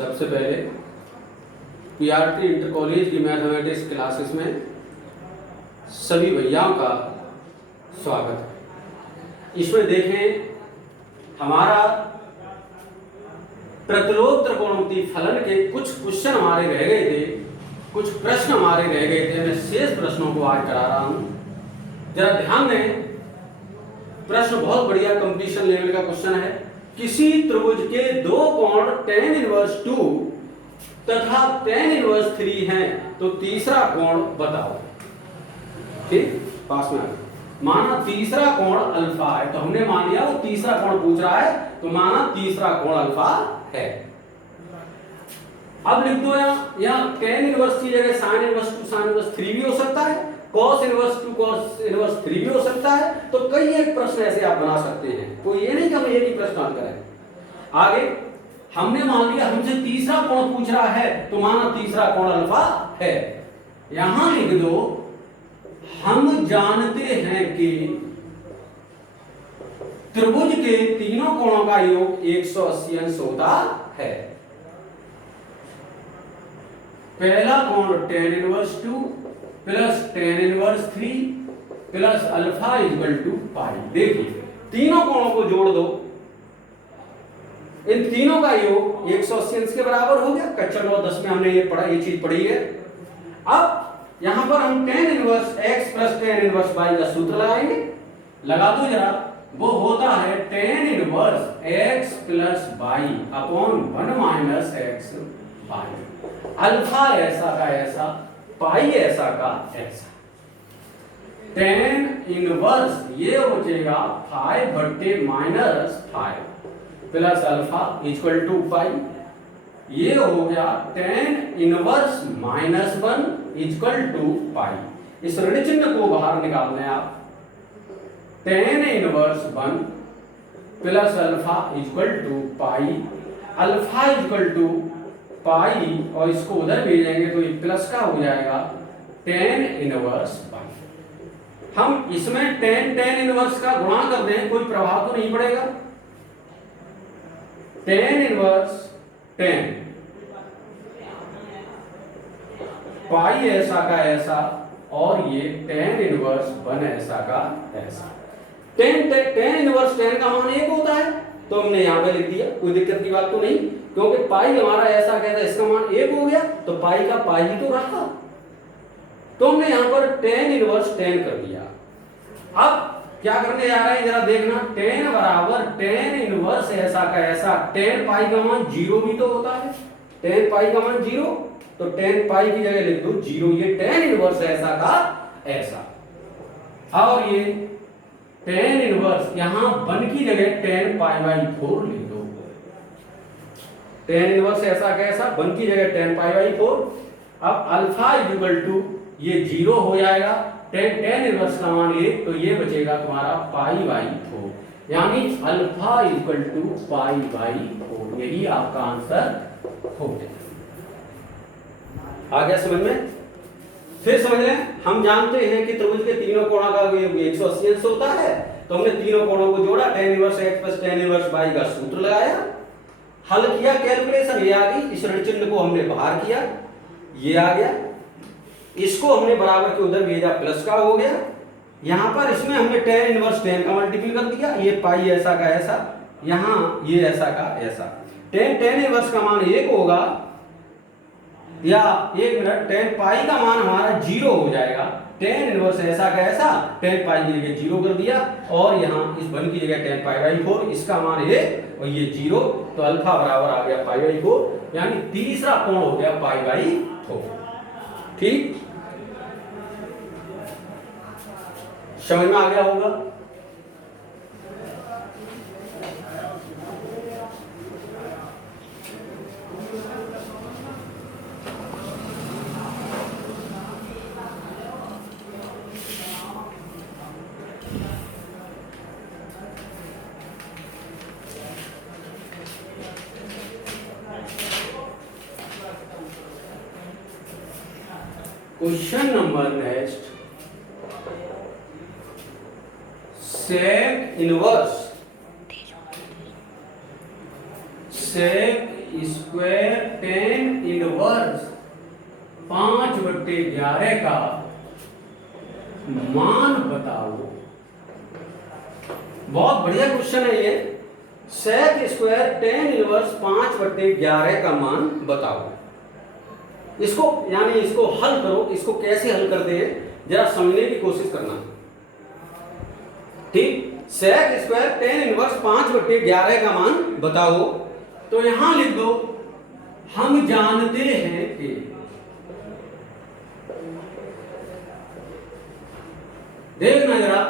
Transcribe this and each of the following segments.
सबसे पहले PRT inter college की मैथमेटिक्स क्लासेस में सभी भैयाओं का स्वागत है। इसमें देखें हमारा प्रतिलोम त्रिकोणमितीय फलन के कुछ क्वेश्चन हमारे रह गए थे, कुछ प्रश्न हमारे रह गए थे। मैं शेष प्रश्नों को आज करा रहा हूं, जरा ध्यान दें। प्रश्न बहुत बढ़िया कंपटीशन लेवल का क्वेश्चन है। किसी त्रिभुज के दो कोण tan इनवर्स 2 तथा tan इनवर्स 3 हैं, तो तीसरा कोण बताओ। ठीक, पास में माना तीसरा कोण अल्फा है, तो हमने मान लिया वो तीसरा कोण पूछ रहा है, तो माना तीसरा कोण अल्फा है। अब लिख दो यहाँ tan इनवर्स की जगह sin इनवर्स 2 sin इनवर्स 3 भी हो सकता है, cos इनवर्स 2 cos इनवर्स 3 भी हो सकता है। तो कई एक प्रश्न ऐसे आप बना सकते हैं, तो ये नहीं कि हम एक ही प्रश्न हल करें। आगे हमने मान लिया हमसे तीसरा कोण पूछ रहा है, तो माना तीसरा कोण अल्फा है। यहां लिख दो हम जानते हैं कि त्रिभुज के तीनों कोणों का योग 180 अंश होता है। पहला कोण tan inverse 2 plus tan inverse 3 plus alpha equal to pi. देखिए तीनों कोणों को जोड़ दो, इन तीनों का योग 180 अंश के बराबर हो गया। कक्षा 9-10 में हमने ये पढ़ा, ये चीज पढ़ी है। अब यहां पर हम tan inverse x plus tan inverse y का सूत्र लगाएंगे। लगा दो जरा, वो होता है tan inverse x plus y upon 1 minus x y। Alpha ऐसा का ऐसा, पाई ऐसा का ऐसा। tan इनवर्स ये बचेगा 5 बट्टे minus 5 plus alpha equal to pi. ये हो गया tan inverse minus 1 equal to pi. इस ऋण चिन्ह को बाहर निकाल दें आप। tan inverse 1 plus alpha equal to pi, alpha equal to pi, और इसको उधर भेजेंगे तो ये प्लस का हो जाएगा tan इनवर्स पाई। हम इसमें tan इनवर्स का गुणा कर दें, कोई प्रभाव तो नहीं पड़ेगा। tan इनवर्स tan पाई ऐसा का ऐसा, और ये tan इनवर्स 1 ऐसा का ऐसा। tan इनवर्स tan का मान 1 होता है, तो हमने यहां पे लिख दिया, कोई दिक्कत की बात तो नहीं, क्योंकि पाई हमारा ऐसा कहता है, इसका मान 1 हो गया, तो पाई का पाई ही तो रहा, तो हमने यहां पर tan इनवर्स tan कर दिया। अब क्या करने जा रहे हैं जरा देखना। tan बराबर tan इनवर्स ऐसा का ऐसा, tan पाई का मान 0 भी तो होता है, tan पाई का मान 0, तो tan पाई की जगह लिख दो 0। ये tan इनवर्स ऐसा का ऐसा, और ये tan इनवर्स यहां 1 की जगह tan पाई बाई 4 लिख दो। tan इनवर्स ऐसा कैसा, 1 की जगह tan पाई बाई 4। अब अल्फा इक्वल टू ये 0 हो जाएगा, tan इनवर्स का मान 1, तो ये बचेगा तुम्हारा पाई बाई 4, यानी alpha equal to pi by 4। यही आपका आंसर हो गया। आ गया समझ में? फिर समझ लें, हम जानते हैं कि त्रिभुज के तीनों कोणों का योग 180 अंश होता है, तो हमने तीनों कोणों को जोड़ा, tan inverse x plus tan inverse y का सूत्र लगाया, हल किया, कैलकुलेशन ये आ गई। इस ऋण चिन्ह को हमने बाहर किया, ये आ गया, इसको हमने बराबर के उधर भेजा, प्लस का हो गया। यहां पर इसमें हमने tan इनवर्स tan का मल्टीपल कर दिया, ये पाई ऐसा का ऐसा, यहां ये ऐसा का ऐसा। tan इनवर्स का मान 1 होगा, या 1 मिनट, tan पाई का मान हमारा 0 हो जाएगा। tan इनवर्स ऐसा का ऐसा, tan पाई की जगह 0 कर दिया, और यहाँ इस 1 की जगह tan पाई बाई 4, इसका मान 1 और ये 0, तो अल्फा बराबर आ गया पाई बाई 4, यानी तीसरा कोण हो गया पाई बाई 4। ठीक, समझ में आ गया होगा। Question number next, sec square tan inverse 5/11 का मान बताओ। बहुत बढ़िया क्वेश्चन है ये। सेक स्क्वायर टेन इनवर्स 5/11 का मान बताओ। इसको यानी इसको हल करो। इसको कैसे हल करते हैं जरा समझने की कोशिश करना। ठीक, सेक स्क्वायर टेन इनवर्स 5/11 का मान बताओ। तो यहां लिख दो, हम जानते हैं कि देखना जरा,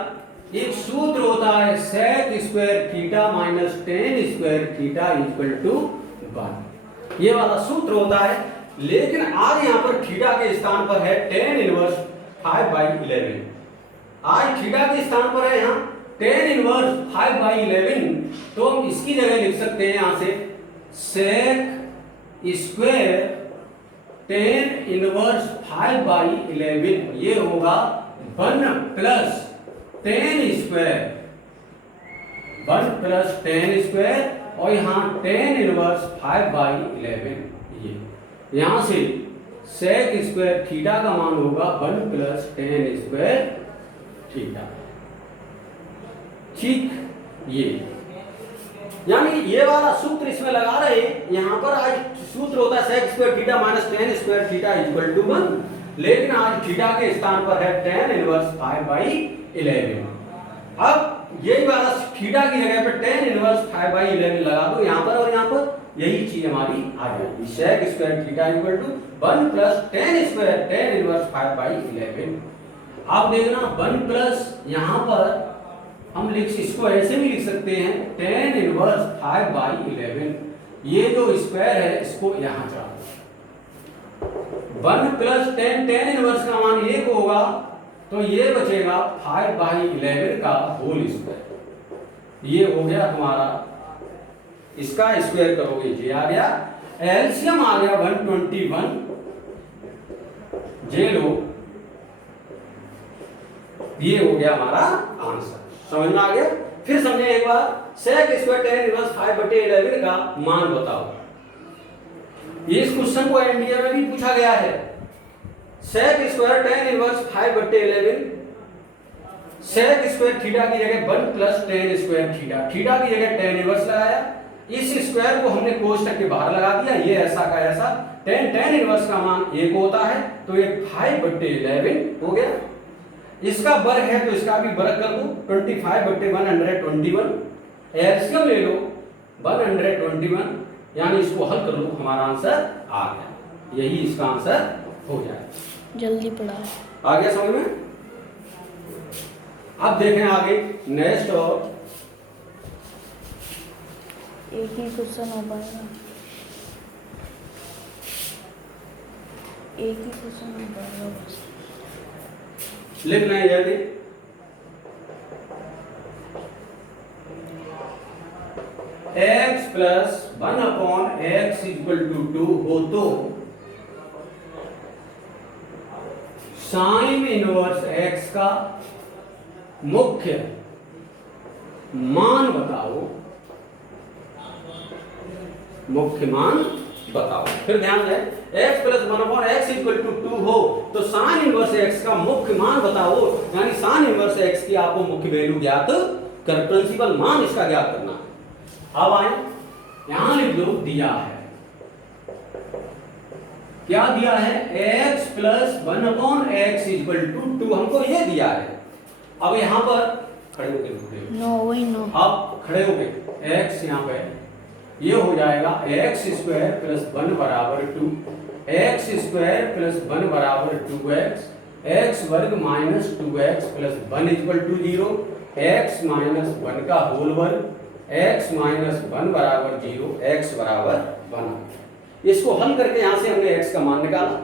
एक सूत्र होता है sec square theta minus tan square theta equal to 1। ये वाला सूत्र होता है। लेकिन आज यहां पर थीटा के स्थान पर है टेन इनवर्स 5/11। आज थीटा के स्थान पर है यहां टेन इनवर्स 5/11। तो हम इसकी जगह लिख सकते हैं यहां से सेक स्क्वायर टेन इनवर्स 5/11। ये होगा 1 plus tan square, 1 plus tan square और यहां टेन इनवर्स 5/11। ये यहां से सेक स्क्वायर थीटा का मान होगा 1 प्लस टेन स्क्वायर थीटा। ठीक, ये यानी ये वाला सूत्र इसमें लगा रहे हैं। यहां पर आज सूत्र होता है sec square theta minus tan square theta equal to 1। लेकिन आज थीटा के स्थान पर है टेन इनवर्स 5/11। अब यही वाला थीटा की जगह पर टेन इनवर्स 5/11 लगा दो यहां पर और यहां पर, यही चीज हमारी आ जाएगी। Sec square theta equal to 1 plus tan square tan inverse 5/11। अब देखना 1 प्लस यहां पर हम इसको ऐसे भी लिख सकते हैं टेन इनवर्स 5/11। ये जो स्क्वायर है इसको यहां चढ़ा 1 प्लस टेन, टेन इनवर्स का मान 1 होगा तो ये बचेगा 5/11 का होल स्क्वायर। ये हो गया तुम्हारा, इसका स्क्वायर करोगे ये आ गया। एलसीएम आ गया 121। जे लो, ये हो गया हमारा आंसर। समझ में आ गया? फिर समझे एक बार, सेक स्क्वायर टेन इनवर्स 5/11 का मान बताओ। इस क्वेश्चन को एनडीए में भी पूछा गया है। Sec square tan inverse 5/11, sec square theta की जगह 1 plus tan square theta, theta की जगह टेन इनवर्स लगाया। इस स्क्वायर को हमने कोष्टक के बाहर लगा दिया। ये ऐसा का ऐसा, टेन इनवर्स का मान 1 होता है तो ये 5/11 हो गया। इसका वर्ग है तो इसका भी वर्ग कर दो, 25/121। एलसीएम ले लो 121, यानी इसको हल कर लो, हमारा आंसर आ गया। यही इसका आंसर हो जाएगा। जल्दी पढ़ा आ गया समझ में? अब देखें आगे नेक्स्ट, और एक ही क्वेश्चन हो पाएगा, एक ही क्वेश्चन हो पाएगा बस। लिखना है जल्दी। x plus 1/x equal to 2 हो तो साइन इनवर्स x का मुख्य मान बताओ। मुख्य मान बताओ। फिर ध्यान दें, x plus 1/x equal to 2 हो तो साइन इनवर्स x का मुख्य मान बताओ। यानी साइन इनवर्स x की आपको मुख्य वैल्यू ज्ञात कर, प्रिंसिपल मान इसका ज्ञात करना है। अब आए यहां लिख दो, दिया है, क्या दिया है, x plus 1/x equal to 2, हमको ये दिया है। अब यहां पर खड़े होके नो, वही नो। अब खड़े होके x यहां पे ये हो जाएगा x स्क्वायर प्लस 1 बराबर 2, x स्क्वायर प्लस 1 बराबर 2x, x वर्ग minus 2x plus 1 equal to 0, x minus 1 का होल वर्ग, x माइनस 1 बराबर 0, x बराबर 1। इसको हल करके यहां से हमने x का मान निकाला।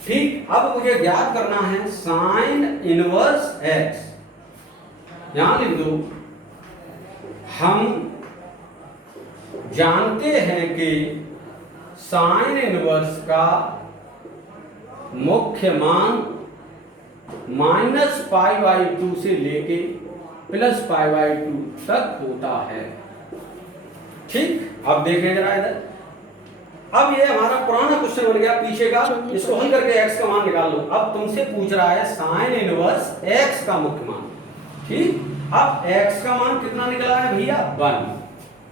ठीक, अब मुझे ज्ञात करना है साइन इनवर्स x। यहां लिख दो, हम जानते हैं कि साइन इनवर्स का मुख्य मान -π/2 से लेके +π/2 तक होता है। ठीक, अब देखें जरा इधर, अब ये हमारा पुराना क्वेश्चन बन गया पीछे का, इसको हल करके x का मान निकाल लो। अब तुमसे पूछ रहा है साइन इनवर्स x का मुख्य मान, ठीक। अब x का मान कितना निकला है भैया 1,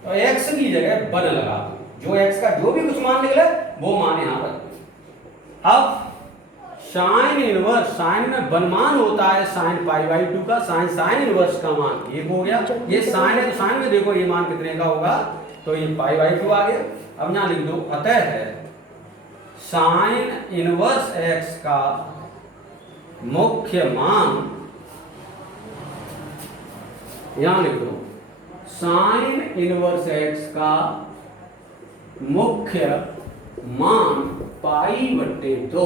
तो x की जगह 1 लगा दो, जो x का जो भी कुछ मान निकले वो मान यहां रख दो। अब साइन इनवर्स, साइन में 1 मान होता है साइन पाई बाई 2 का, साइन इनवर्स का मान 1 हो गया। ये साइन है तो साइन में देखो ये मान कितने का होगा, तो ये पाई बाई 2 आ गया। अब यहां लिख दो अतः है साइन इनवर्स x का मुख्य मान, यहां लिख दो साइन इनवर्स x का मुख्य मान π/2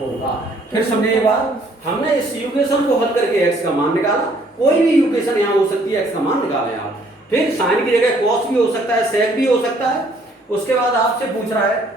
होगा। फिर समझे ये बात, हमने इस इक्वेशन को हल करके x का मान निकाला, कोई भी इक्वेशन यहाँ हो सकती है, x का मान निकालें आप। फिर साइन की जगह कॉस भी हो सकता है, सेक भी हो सकता है। उसके बाद आपसे पूछ रहा है